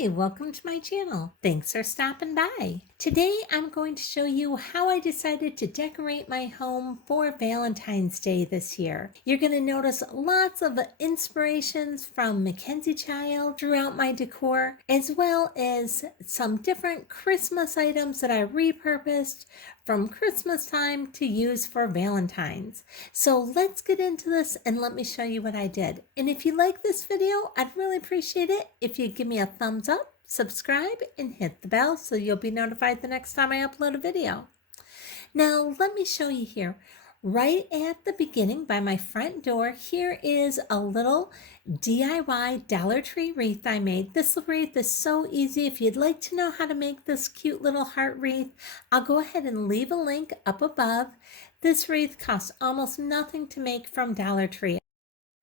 Hi, welcome to my channel. Thanks for stopping by. Today I'm going to show you how I decided to decorate my home for Valentine's Day this year. You're going to notice lots of inspirations from MacKenzie Child throughout my decor, as well as some different Christmas items that I repurposed from Christmas time to use for Valentine's. So let's get into this and let me show you what I did. And if you like this video, I'd really appreciate it if you give me a thumbs up, subscribe, and hit the bell so you'll be notified the next time I upload a video. Now let me show you here. Right at the beginning by my front door, here is a little DIY Dollar Tree wreath I made. This wreath is so easy. If you'd like to know how to make this cute little heart wreath, I'll go ahead and leave a link up above. This wreath costs almost nothing to make from Dollar Tree.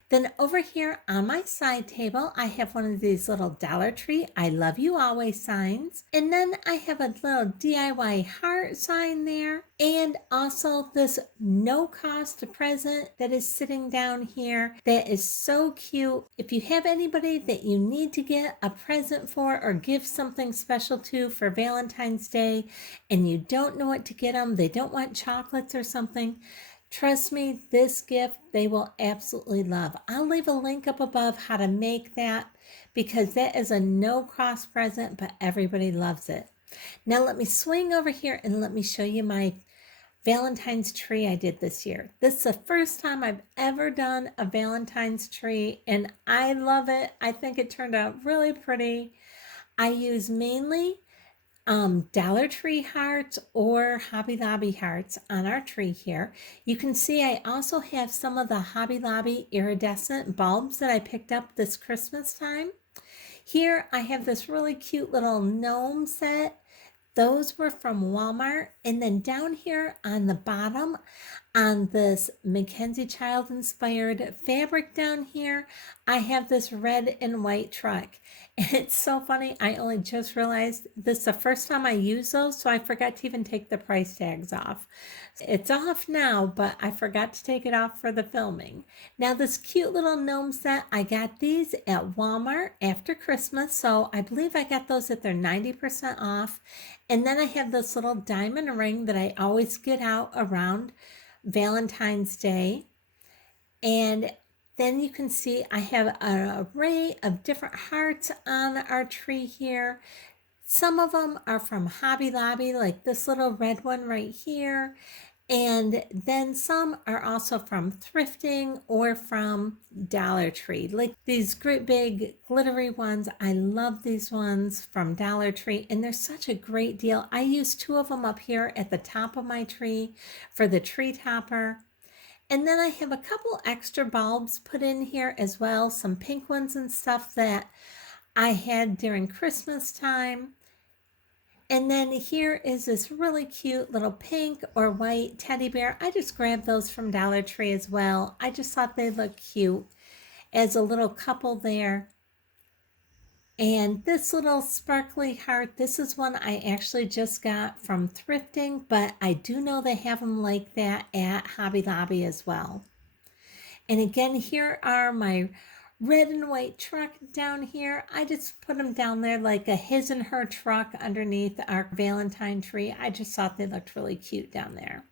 Then over here on my side table, I have one of these little Dollar Tree I love you always signs. And then I have a little DIY heart sign there. And also this no cost present that is sitting down here that is so cute. If you have anybody that you need to get a present for or give something special to for Valentine's Day and you don't know what to get them, they don't want chocolates or something, trust me, this gift they will absolutely love. I'll leave a link up above how to make that because that is a no-cost present, but everybody loves it. Now let me swing over here and let me show you my Valentine's tree I did this year. This is the first time I've ever done a Valentine's tree and I love it. I think it turned out really pretty. I use mainly Dollar Tree hearts or Hobby Lobby hearts on our tree here. You can see I also have some of the Hobby Lobby iridescent bulbs that I picked up this Christmas time. Here I have this really cute little gnome set. Those were from Walmart. And then down here on the bottom on this MacKenzie Child inspired fabric down here, I have this red and white truck. And it's so funny, I only just realized this is the first time I use those, so I forgot to even take the price tags off. It's off now, but I forgot to take it off for the filming. Now this cute little gnome set, I got these at Walmart after Christmas, so I believe I got those at their 90% off. And then I have this little diamond ring that I always get out around Valentine's Day. And then you can see I have an array of different hearts on our tree here. Some of them are from Hobby Lobby, like this little red one right here. And then some are also from thrifting or from Dollar Tree, like these great big glittery ones. I love these ones from Dollar Tree and they're such a great deal. I use two of them up here at the top of my tree for the tree topper. And then I have a couple extra bulbs put in here as well, some pink ones and stuff that I had during Christmas time. And then here is this really cute little pink or white teddy bear. I just grabbed those from Dollar Tree as well. I just thought they looked cute as a little couple there. And this little sparkly heart, this is one I actually just got from thrifting, but I do know they have them like that at Hobby Lobby as well. And again, here are my red and white truck down here. I just put them down there like a his and her truck underneath our Valentine tree. I just thought they looked really cute down there.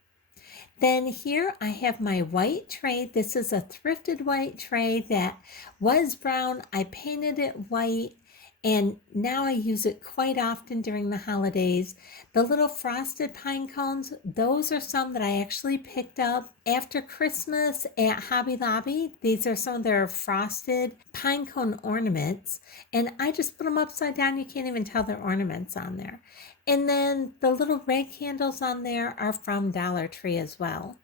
Then here I have my white tray. This is a thrifted white tray that was brown. I painted it white and now I use it quite often during the holidays. The little frosted pine cones, those are some that I actually picked up after Christmas at Hobby Lobby. These are some of their frosted pine cone ornaments. And I just put them upside down. You can't even tell they're ornaments on there. And then the little red candles on there are from Dollar Tree as well.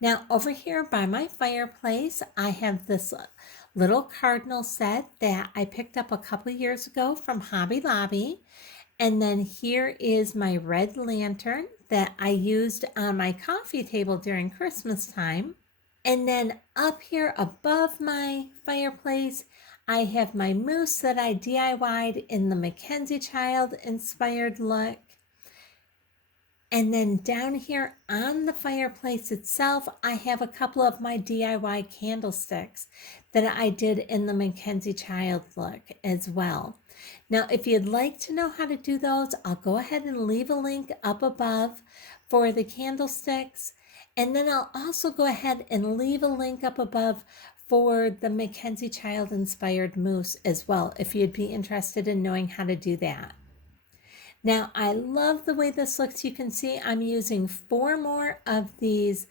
Now over here by my fireplace, I have this little cardinal set that I picked up a couple years ago from Hobby Lobby. And then here is my red lantern that I used on my coffee table during Christmas time. And then up here above my fireplace, I have my moose that I DIY'd in the MacKenzie Child inspired look. And then down here on the fireplace itself, I have a couple of my DIY candlesticks. that I did in the MacKenzie child look as well. Now, if you'd like to know how to do those, I'll go ahead and leave a link up above for the candlesticks. And then I'll also go ahead and leave a link up above for the MacKenzie child inspired mousse as well, if you'd be interested in knowing how to do that. Now, I love the way this looks. You can see I'm using 4 more of these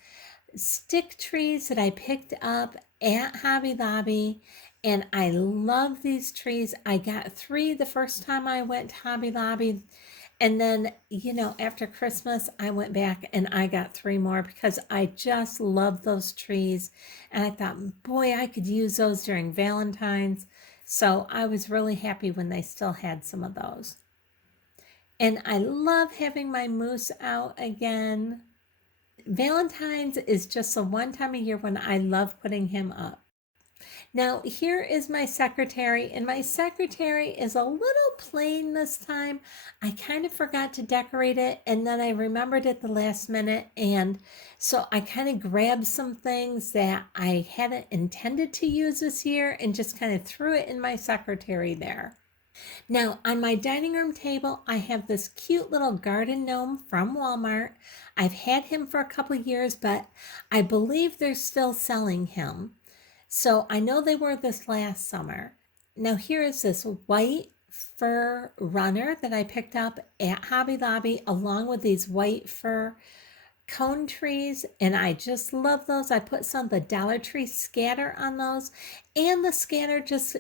stick trees that I picked up at Hobby Lobby, and I love these trees. I got 3 the first time I went to Hobby Lobby, and then, after Christmas, I went back and I got 3 more because I just love those trees. And I thought, boy, I could use those during Valentine's. So I was really happy when they still had some of those. And I love having my moose out again. Valentine's is just the one time a year when I love putting him up. Now, here is my secretary, and my secretary is a little plain this time. I kind of forgot to decorate it, and then I remembered at the last minute, and so I kind of grabbed some things that I hadn't intended to use this year and just kind of threw it in my secretary there. Now, on my dining room table, I have this cute little garden gnome from Walmart. I've had him for a couple years, but I believe they're still selling him. So I know they were this last summer. Now here is this white fur runner that I picked up at Hobby Lobby along with these white fur cone trees, and I just love those. I put some of the Dollar Tree scatter on those, and the scatter just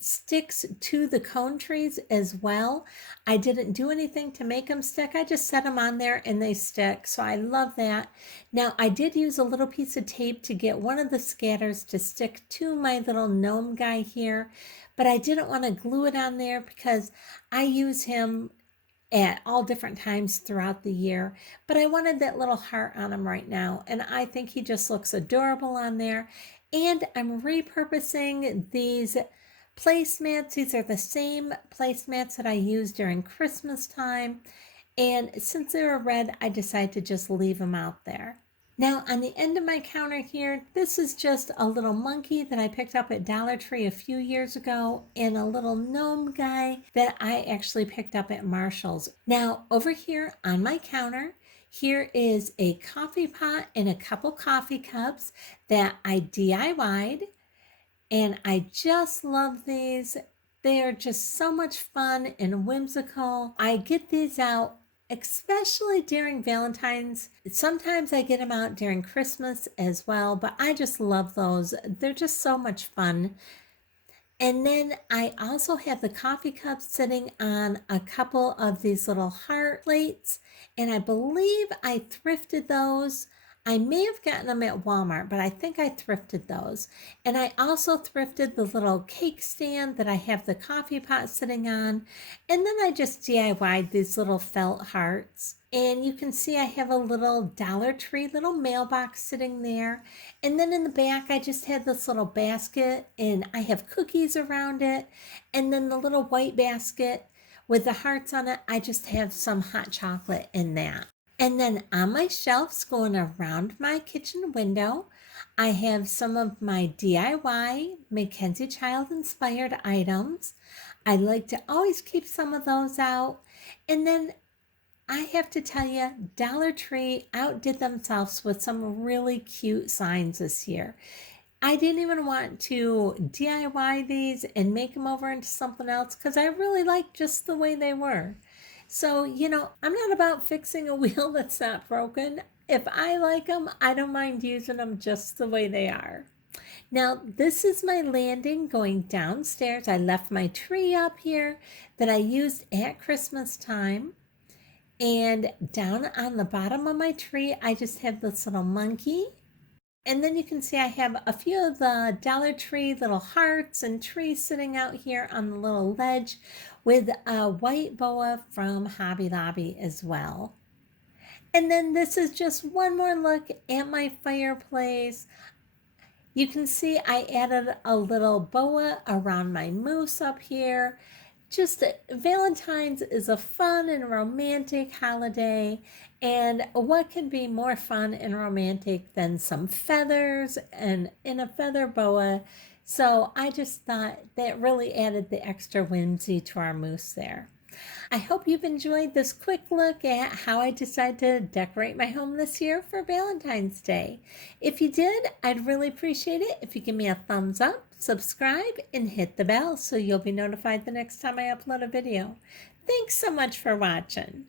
sticks to the cone trees as well. I didn't do anything to make them stick. I just set them on there and they stick. So I love that. Now I did use a little piece of tape to get one of the scatters to stick to my little gnome guy here, but I didn't want to glue it on there because I use him at all different times throughout the year, but I wanted that little heart on him right now, and I think he just looks adorable on there. And I'm repurposing these placemats. These are the same placemats that I used during Christmas time, and since they were red, I decided to just leave them out there. Now on the end of my counter here, this is just a little monkey that I picked up at Dollar Tree a few years ago, and a little gnome guy that I actually picked up at Marshall's. Now over here on my counter, here is a coffee pot and a couple coffee cups that I DIY'd, and I just love these. They are just so much fun and whimsical. I get these out especially during Valentine's. Sometimes I get them out during Christmas as well, but I just love those. They're just so much fun. And then I also have the coffee cups sitting on a couple of these little heart plates, and I believe I thrifted those. I may have gotten them at Walmart, but I think I thrifted those. And I also thrifted the little cake stand that I have the coffee pot sitting on. And then I just DIY'd these little felt hearts. And you can see I have a little Dollar Tree little mailbox sitting there. And then in the back, I just had this little basket, and I have cookies around it. And then the little white basket with the hearts on it, I just have some hot chocolate in that. And then on my shelves going around my kitchen window, I have some of my DIY MacKenzie child inspired items. I like to always keep some of those out. And then I have to tell you, Dollar Tree outdid themselves with some really cute signs this year. I didn't even want to DIY these and make them over into something else because I really liked just the way they were. So, I'm not about fixing a wheel that's not broken. If I like them, I don't mind using them just the way they are. Now, this is my landing going downstairs. I left my tree up here that I used at Christmas time. And down on the bottom of my tree, I just have this little monkey. And then you can see I have a few of the Dollar Tree little hearts and trees sitting out here on the little ledge with a white boa from Hobby Lobby as well. And then this is just one more look at my fireplace. You can see I added a little boa around my moose up here. Just Valentine's is a fun and romantic holiday, and what can be more fun and romantic than some feathers and in a feather boa So I just thought that really added the extra whimsy to our moose there. I hope you've enjoyed this quick look at how I decided to decorate my home this year for Valentine's Day. If you did, I'd really appreciate it if you give me a thumbs up, subscribe, and hit the bell so you'll be notified the next time I upload a video. Thanks so much for watching.